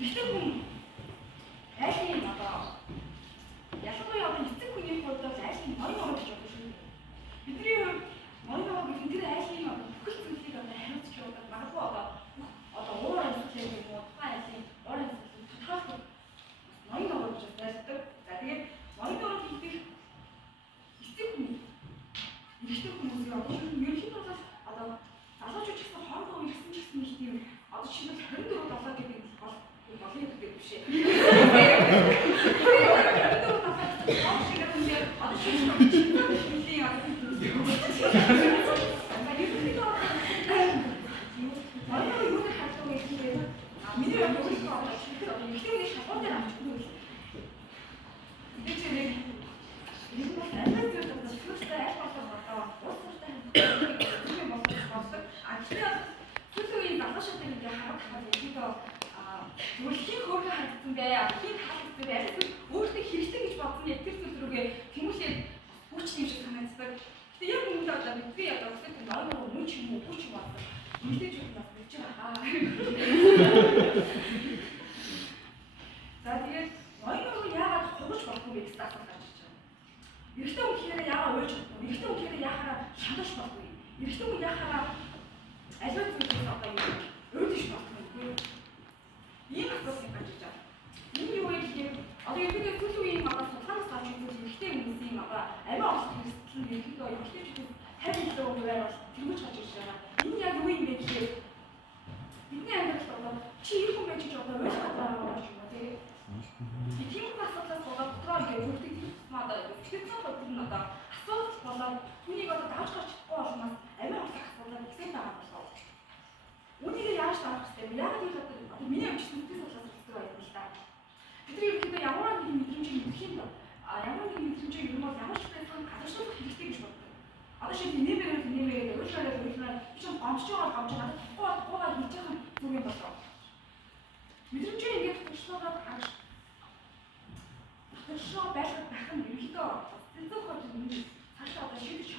Эрэгтэй хүн айлын одоо ялангуяа одоо эцэг хүний хувьд бол айлын ноён орж байгаа шүү. Бидний хувьд ноён орж тэр айлын одоо бүхэл зүйлийг одоо хариуцж яваад магадгүй одоо уур амьсгалын юм уу тухайн айлын уур амьсгалыг тодорхойлох ноён орж байдаг. За тэгээд ноён орж хийх эцэг хүн эрэгтэй хүмүүсийн одоо ерөнхийдөө бол одоо залуучууд ч гэсэн хоорондоо ирсэн ч гэсэн нэг тийм одоо жишээлбэл 24 7 гэдэг бол болын гэдэг биш ээ. 24 7 одоо хин хөөрхөн харагдсан бай, хин хаалцсан бай, өөртөө хэрэгтэй гэж бодсон яг тэр зүйл рүүгээ тэмүүлээд хүч юм шиг санагддаг. Гэтэ яг үүндээ одоо бидний одоо өсөлт ноён мөн ч юм уу хүч юм байна. Мэдээж үг бас бич байгаа. За тэгээд ноён яагаад хугаж болохгүй вэ гэсэн асуулт гарч ирж байна. Эрэгтэй хүн гэхээр яагаад уйлж болохгүй? Эрэгтэй хүн гэхээр яагаад шанаж болохгүй? Эрэгтэй хүн яагаад аливаа зүйлээс одоо өөдөж болохгүй? Ийм асуулт гарч ирж байна. Энэ юу вэ гэхээр одоо ерөнхийдөө сүүлийн үеийн одоо судалгаанаас гарч ирсэн эрэгтэй хүмүүсийн одоо амиа олох хэрэгсэл нь ерөнхийдөө эмэгтэйчүүдээс 50% хувиар бол тэргүүж гарч ирж байгаа. Энэ яг юу юм бэ гэхээр бидний амьдралд одоо чи их хүн байж одоо ойлгох байгаа юм шиг байна. Тэгээд тийм асуудлаас болоод дотроо ингээд өөртөө тийм одоо сэтгэцэн бодлого нь одоо асуудал болоод түүнийг одоо давж гарч чадахгүй болмоос амиа олох асуудал ихсэн байгаа болов. Үүнийг яаж давах хэрэгтэй вэ? Яагаад ийм одоо миний амжилт сэтгэл судлаас хэлдэг байх юм л да. Бидний ерөнхийдөө ямар нэгэн мэдрэмжийг мэдэх юм бол ямар нэгэн мэдрэмжийг ер нь бол ямар ч байсан гадагшлуулах хэрэгтэй гэж боддог. Одоо шиг нэмээр өөрчлөлөө чинь гомдж байгаа надад тугуугаа хийж байгаа зүг юм болоо. Мэдрэмжээ ингээд туршлуулаад харж туршлаа байлгах байх нь ерөнхийдөө сэтгэл зүйн хот цаашаа одоо шийдэж